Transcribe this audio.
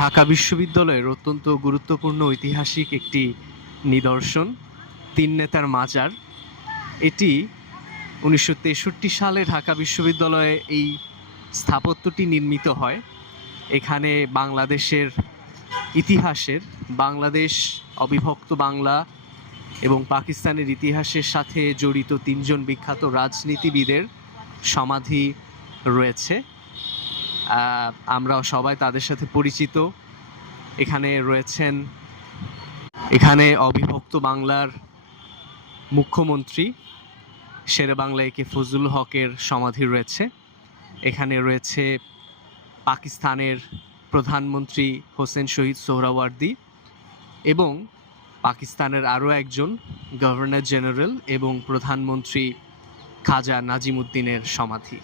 ঢাকা বিশ্ববিদ্যালয়ের অত্যন্ত গুরুত্বপূর্ণ ঐতিহাসিক একটি নিদর্শন তিন নেতার মাজার। এটি 1963 সালে ঢাকা বিশ্ববিদ্যালয়ে এই স্থাপত্যটি নির্মিত হয়। এখানে বাংলাদেশের ইতিহাসের, বাংলাদেশ অবিভক্ত বাংলা এবং পাকিস্তানের ইতিহাসের সাথে জড়িত তিনজন বিখ্যাত রাজনীতিবিদের সমাধি রয়েছে। আমরা সবাই তাদের সাথে পরিচিত। এখানে অবিভক্ত বাংলার মুখ্যমন্ত্রী শেরেবাংলা একে ফজলুল হকের সমাধি রয়েছে। এখানে রয়েছে পাকিস্তানের প্রধানমন্ত্রী হোসেন শহীদ সোহরাওয়ার্দী এবং পাকিস্তানের আরও একজন গভর্নর জেনারেল এবং প্রধানমন্ত্রী খাজা নাজিমুদ্দিনের সমাধি।